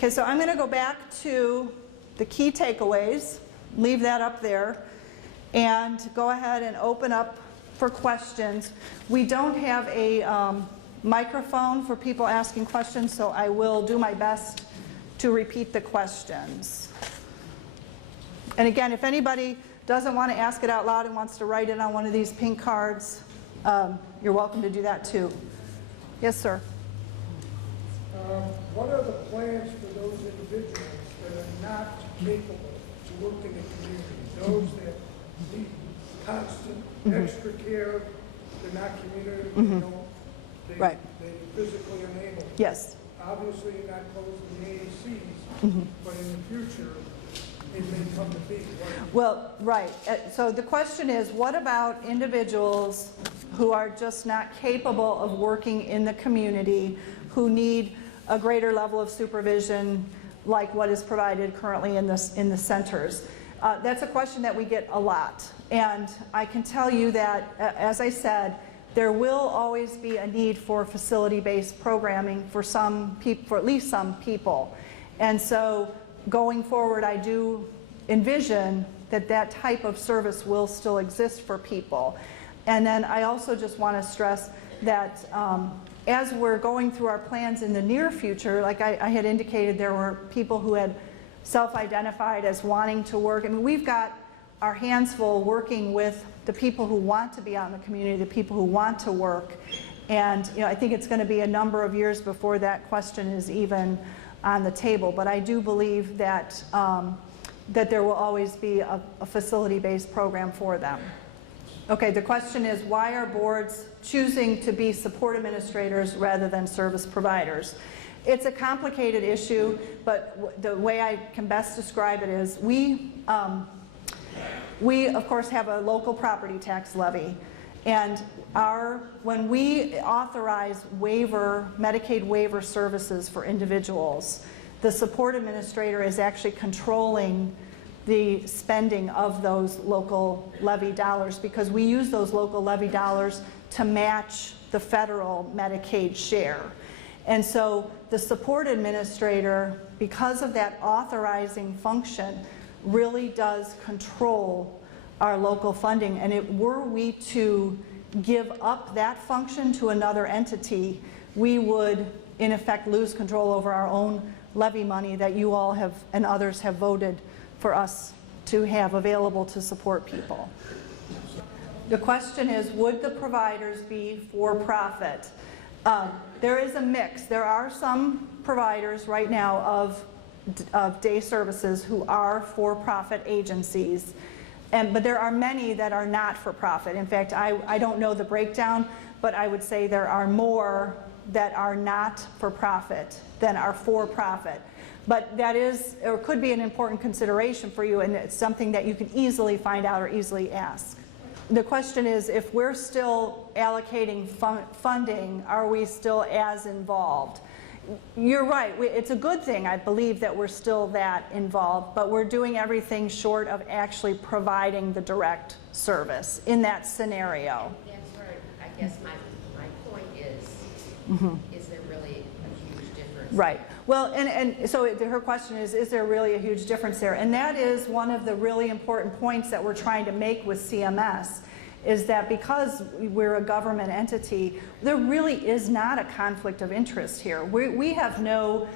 Okay, so I'm going to go back to the key takeaways, leave that up there, and go ahead and open up for questions. We don't have a microphone for people asking questions, so I will do my best to repeat the questions. And again, if anybody doesn't want to ask it out loud and wants to write it on one of these pink cards, you're welcome to do that too. Yes, sir. What are the plans for those individuals that are not capable to work in the community? Those that need constant extra care, they're not community, they're physically unable. Yes. Obviously, you're not closing the AACs, but in the future, it may come to be. Well, right. So the question is, what about individuals who are just not capable of working in the community, who need a greater level of supervision like what is provided currently in the centers? That's a question that we get a lot. And I can tell you that, as I said, there will always be a need for facility-based programming for some people, for at least some people. And so going forward, I do envision that that type of service will still exist for people. And then I also just want to stress that as we're going through our plans in the near future, like I had indicated, there were people who had self-identified as wanting to work. I mean, we've got our hands full working with the people who want to be out in the community, the people who want to work. And I think it's going to be a number of years before that question is even on the table. But I do believe that, that there will always be a facility-based program for them. Okay, the question is, why are boards choosing to be support administrators rather than service providers? It's a complicated issue, but the way I can best describe it is we of course have a local property tax levy, and when we authorize Medicaid waiver services for individuals, the support administrator is actually controlling the spending of those local levy dollars, because we use those local levy dollars to match the federal Medicaid share. And so the support administrator, because of that authorizing function, really does control our local funding. And were we to give up that function to another entity, we would in effect lose control over our own levy money that you all have and others have voted for us to have available to support people. The question is, would the providers be for profit? There is a mix. There are some providers right now of day services who are for-profit agencies, but there are many that are not for profit. In fact, I don't know the breakdown, but I would say there are more that are not for profit than are for profit. But that is, or could be, an important consideration for you, and it's something that you can easily find out or easily ask. The question is, if we're still allocating funding, are we still as involved? You're right. It's a good thing, I believe, that we're still that involved, but we're doing everything short of actually providing the direct service in that scenario. That's where I guess my point is there really a huge difference? Right. Well, and so her question is there really a huge difference there? And that is one of the really important points that we're trying to make with CMS, is that because we're a government entity, there really is not a conflict of interest here. We have no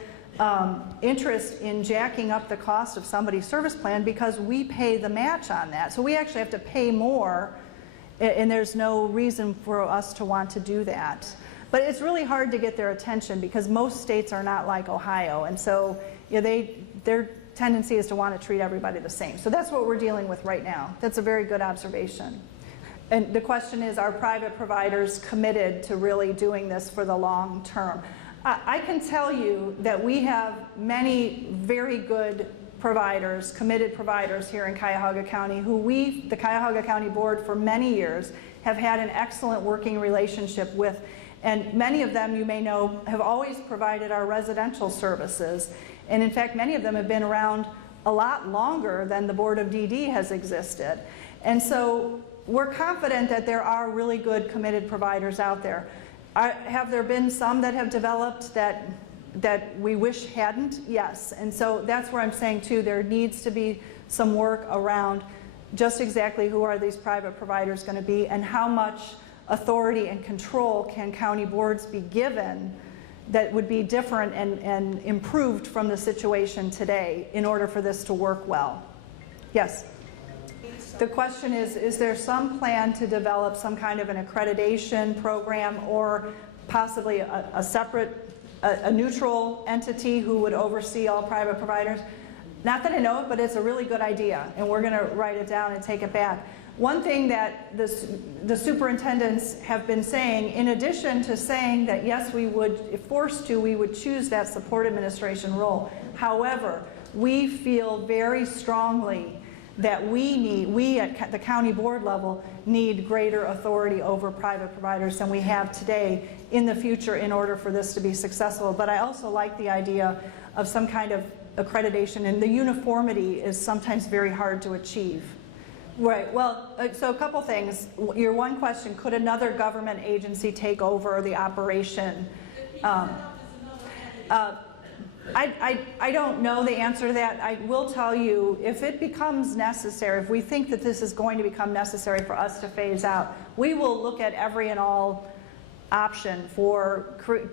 interest in jacking up the cost of somebody's service plan, because we pay the match on that. So we actually have to pay more, and there's no reason for us to want to do that. But it's really hard to get their attention, because most states are not like Ohio, and so their tendency is to want to treat everybody the same. So that's what we're dealing with right now. That's a very good observation. And the question is, are private providers committed to really doing this for the long term? I can tell you that we have many very good providers, committed providers here in Cuyahoga County, who the Cuyahoga County Board, for many years have had an excellent working relationship with. And many of them, you may know, have always provided our residential services. And in fact, many of them have been around a lot longer than the Board of DD has existed. And so we're confident that there are really good committed providers out there. Have there been some that have developed that that we wish hadn't? Yes. And so that's where I'm saying too, there needs to be some work around just exactly who are these private providers going to be, and how much authority and control can county boards be given that would be different and improved from the situation today in order for this to work well. Yes? The question is there some plan to develop some kind of an accreditation program, or possibly a separate, a neutral entity who would oversee all private providers? Not that I know of, but it's a really good idea, and we're going to write it down and take it back. One thing that the superintendents have been saying, in addition to saying that yes, we would, if forced to, we would choose that support administration role. However, we feel very strongly that we at the county board level need greater authority over private providers than we have today in the future in order for this to be successful. But I also like the idea of some kind of accreditation, and the uniformity is sometimes very hard to achieve. Right, well, so a couple things. Your one question, could another government agency take over the operation? I don't know the answer to that. I will tell you, if it becomes necessary, if we think that this is going to become necessary for us to phase out, we will look at every and all option for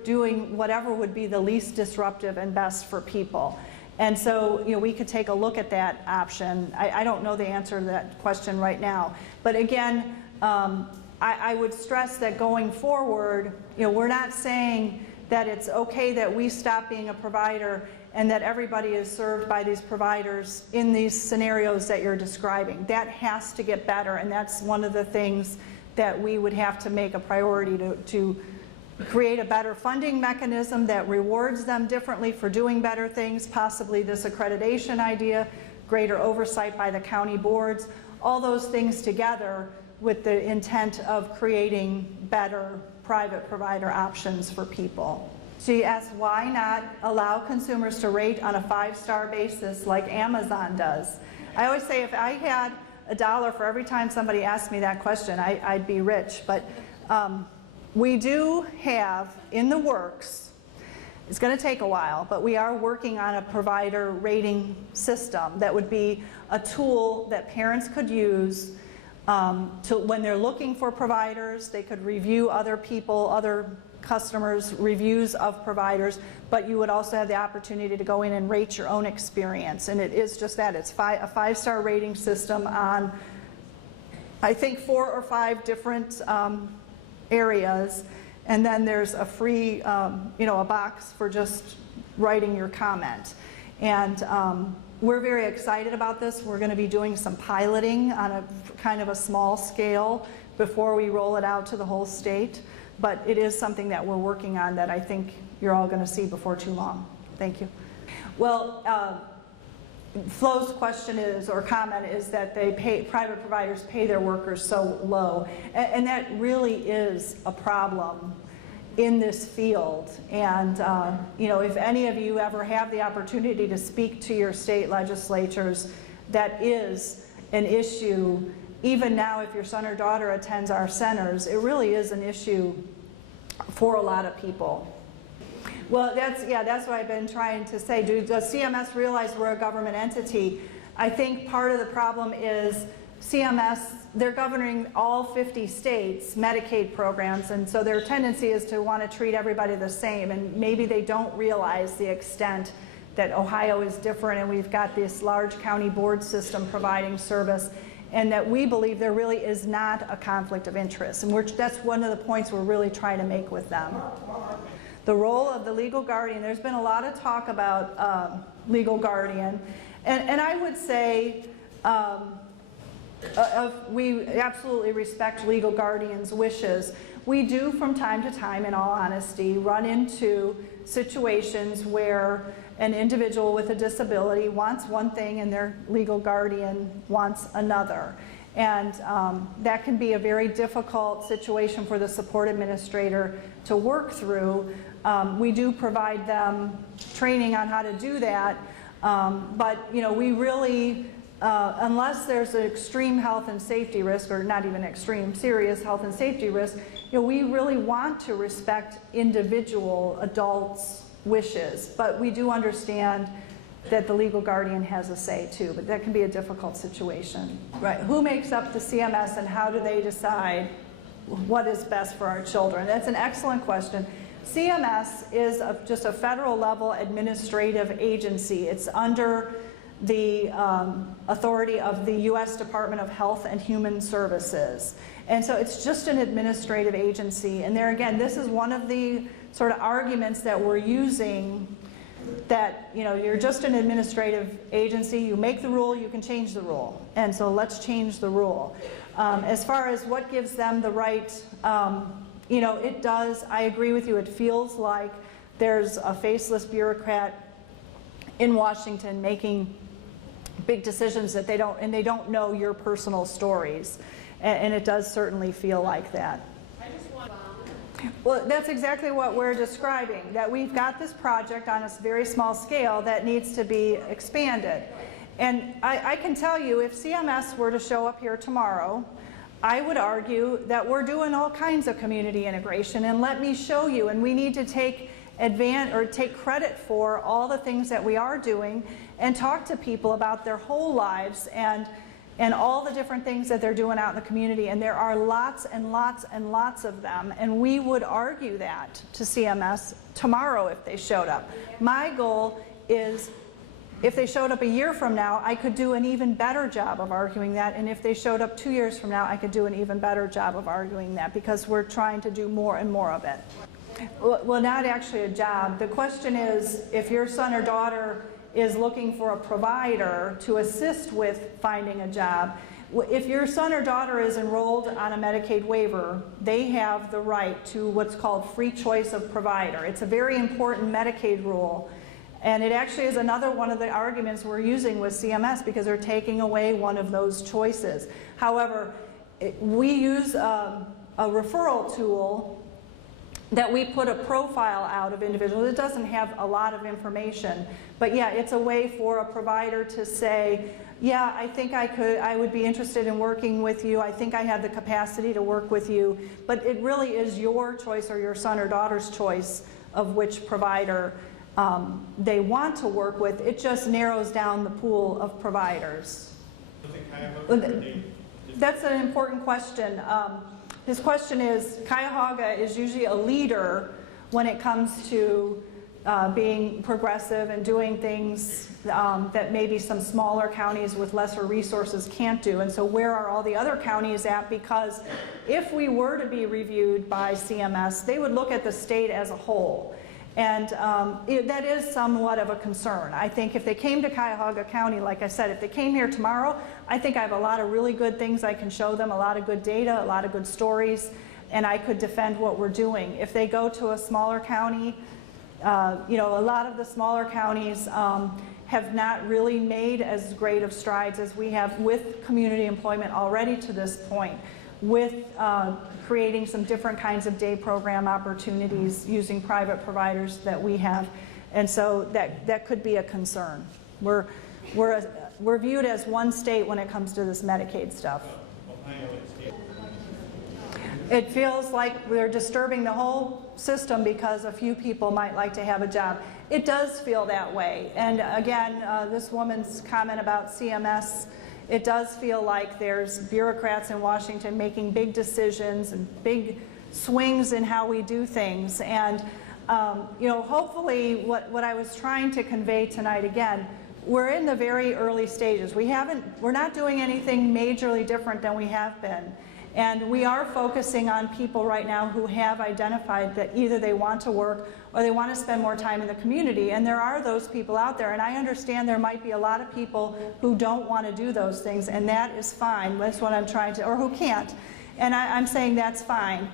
doing whatever would be the least disruptive and best for people. And so, you know, we could take a look at that option. I don't know the answer to that question right now. But again, I would stress that going forward, you know, we're not saying that it's okay that we stop being a provider and that everybody is served by these providers in these scenarios that you're describing. That has to get better, and that's one of the things that we would have to make a priority to create a better funding mechanism that rewards them differently for doing better things, possibly this accreditation idea, greater oversight by the county boards, all those things together with the intent of creating better private provider options for people. She asked, why not allow consumers to rate on a 5-star basis like Amazon does? I always say if I had $1 for every time somebody asked me that question, I'd be rich. But we do have in the works, it's going to take a while, but we are working on a provider rating system that would be a tool that parents could use when they're looking for providers. They could review other people, other customers' reviews of providers, but you would also have the opportunity to go in and rate your own experience. And it is just that. It's a 5-star rating system on, I think, 4 or 5 different areas, and then there's a free, you know, a box for just writing your comment. And we're very excited about this. We're going to be doing some piloting on a kind of a small scale before we roll it out to the whole state. But it is something that we're working on that I think you're all going to see before too long. Thank you. Well, Flo's question is, or comment is, that private providers pay their workers so low. And that really is a problem in this field. And you know, if any of you ever have the opportunity to speak to your state legislatures, that is an issue. Even now, if your son or daughter attends our centers, it really is an issue for a lot of people. Well, that's what I've been trying to say. Does CMS realize we're a government entity? I think part of the problem is CMS, they're governing all 50 states' Medicaid programs, and so their tendency is to want to treat everybody the same, and maybe they don't realize the extent that Ohio is different, and we've got this large county board system providing service, and that we believe there really is not a conflict of interest. And that's one of the points we're really trying to make with them. The role of the legal guardian, there's been a lot of talk about legal guardian, and I would say we absolutely respect legal guardians' wishes. We do from time to time, in all honesty, run into situations where an individual with a disability wants one thing and their legal guardian wants another. And that can be a very difficult situation for the support administrator to work through. We do provide them training on how to do that, but you know, we really, unless there's an extreme health and safety risk, or not even extreme, serious health and safety risk, you know, we really want to respect individual adults' wishes, but we do understand that the legal guardian has a say too, but that can be a difficult situation. Right? Who makes up the CMS and how do they decide what is best for our children? That's an excellent question. CMS is just a federal level administrative agency. It's under the authority of the U.S. Department of Health and Human Services. And so it's just an administrative agency. And there again, this is one of the sort of arguments that we're using, that you're just an administrative agency, you make the rule, you can change the rule. And so let's change the rule. As far as what gives them the right, it does, I agree with you, it feels like there's a faceless bureaucrat in Washington making big decisions that they don't know your personal stories. And it does certainly feel like that. Well, that's exactly what we're describing, that we've got this project on a very small scale that needs to be expanded. And I can tell you, if CMS were to show up here tomorrow, I would argue that we're doing all kinds of community integration, and let me show you, and we need to take credit for all the things that we are doing and talk to people about their whole lives and all the different things that they're doing out in the community. And there are lots and lots and lots of them, and we would argue that to CMS tomorrow if they showed up. My goal is, if they showed up a year from now, I could do an even better job of arguing that, and if they showed up 2 years from now, I could do an even better job of arguing that, because we're trying to do more and more of it. Well, not actually a job. The question is, if your son or daughter is looking for a provider to assist with finding a job, if your son or daughter is enrolled on a Medicaid waiver, they have the right to what's called free choice of provider. It's a very important Medicaid rule, and it actually is another one of the arguments we're using with CMS, because they're taking away one of those choices. However, we use a referral tool that we put a profile out of individuals. It doesn't have a lot of information, but yeah, it's a way for a provider to say, yeah, I think I would be interested in working with you. I think I have the capacity to work with you. But it really is your choice, or your son or daughter's choice, of which provider they want to work with. It just narrows down the pool of providers. That's an important question. His question is, Cuyahoga is usually a leader when it comes to being progressive and doing things that maybe some smaller counties with lesser resources can't do. And so where are all the other counties at? Because if we were to be reviewed by CMS, they would look at the state as a whole. And that is somewhat of a concern. I think if they came to Cuyahoga County, like I said, if they came here tomorrow, I think I have a lot of really good things I can show them, a lot of good data, a lot of good stories, and I could defend what we're doing. If they go to a smaller county, a lot of the smaller counties have not really made as great of strides as we have with community employment already to this point, with creating some different kinds of day program opportunities using private providers that we have. And so that could be a concern. We're viewed as one state when it comes to this Medicaid stuff. It feels like we're disturbing the whole system because a few people might like to have a job. It does feel that way. And again, this woman's comment about CMS, it does feel like there's bureaucrats in Washington making big decisions and big swings in how we do things. And hopefully what I was trying to convey tonight, again, we're in the very early stages. We're not doing anything majorly different than we have been. And we are focusing on people right now who have identified that either they want to work or they want to spend more time in the community. And there are those people out there. And I understand there might be a lot of people who don't want to do those things, and that is fine. That's what I'm trying to, or who can't. And I'm saying that's fine.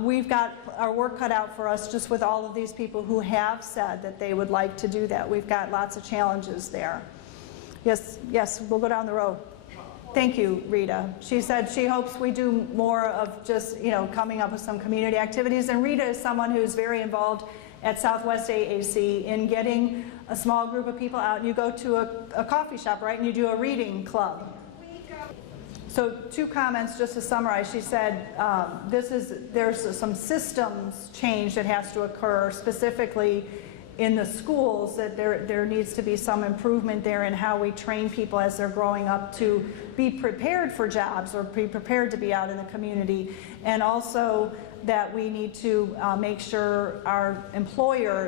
We've got our work cut out for us just with all of these people who have said that they would like to do that. We've got lots of challenges there. Yes, we'll go down the road. Thank you, Rita. She said she hopes we do more of just, coming up with some community activities. And Rita is someone who's very involved at Southwest AAC in getting a small group of people out. You go to a coffee shop, right, and you do a reading club. So 2 comments just to summarize. She said there's some systems change that has to occur, specifically in the schools, that there needs to be some improvement there in how we train people as they're growing up to be prepared for jobs or be prepared to be out in the community, and also that we need to make sure our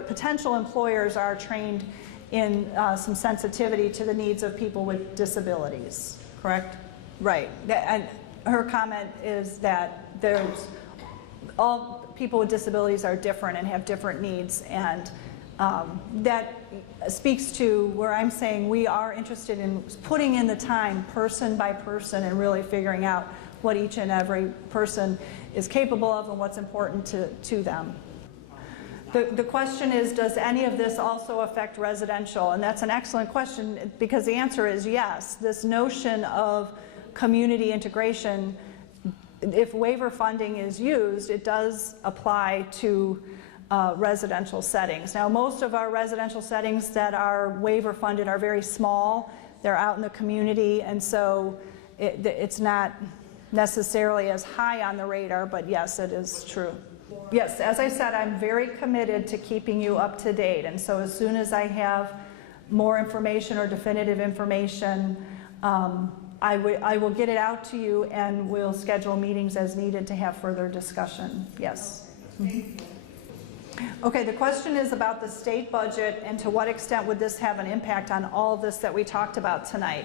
potential employers are trained in some sensitivity to the needs of people with disabilities, correct? Right, and her comment is that all people with disabilities are different and have different needs, and that speaks to where I'm saying we are interested in putting in the time person by person and really figuring out what each and every person is capable of and what's important to them. The question is, does any of this also affect residential? And that's an excellent question, because the answer is yes. This notion of community integration, if waiver funding is used, it does apply to residential settings. Now, most of our residential settings that are waiver funded are very small. They're out in the community, and so it's not necessarily as high on the radar, but yes, it is true. Yes, as I said, I'm very committed to keeping you up to date, and so as soon as I have more information or definitive information, I will get it out to you, and we'll schedule meetings as needed to have further discussion. Yes. Okay, the question is about the state budget and to what extent would this have an impact on all this that we talked about tonight.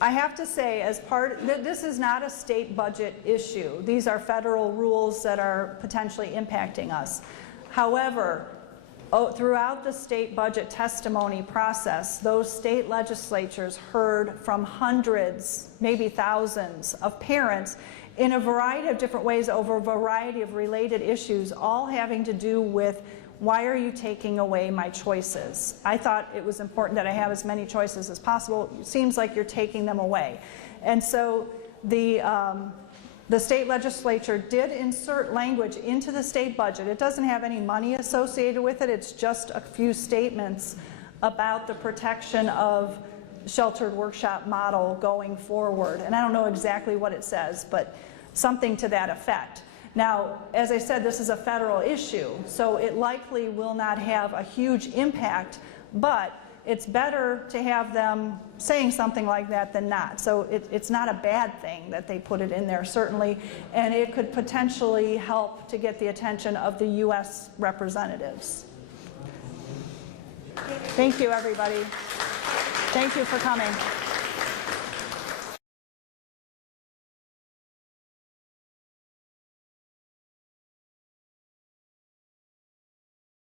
I have to say, this is not a state budget issue. These are federal rules that are potentially impacting us. However, throughout the state budget testimony process, those state legislatures heard from hundreds, maybe thousands of parents in a variety of different ways over a variety of related issues, all having to do with, why are you taking away my choices? I thought it was important that I have as many choices as possible. It seems like you're taking them away. And so the state legislature did insert language into the state budget. It doesn't have any money associated with it. It's just a few statements about the protection of sheltered workshop model going forward. And I don't know exactly what it says, but something to that effect. Now, as I said, this is a federal issue, so it likely will not have a huge impact, but it's better to have them saying something like that than not. So it's not a bad thing that they put it in there, certainly, and it could potentially help to get the attention of the U.S. representatives. Thank you, everybody. Thank you for coming.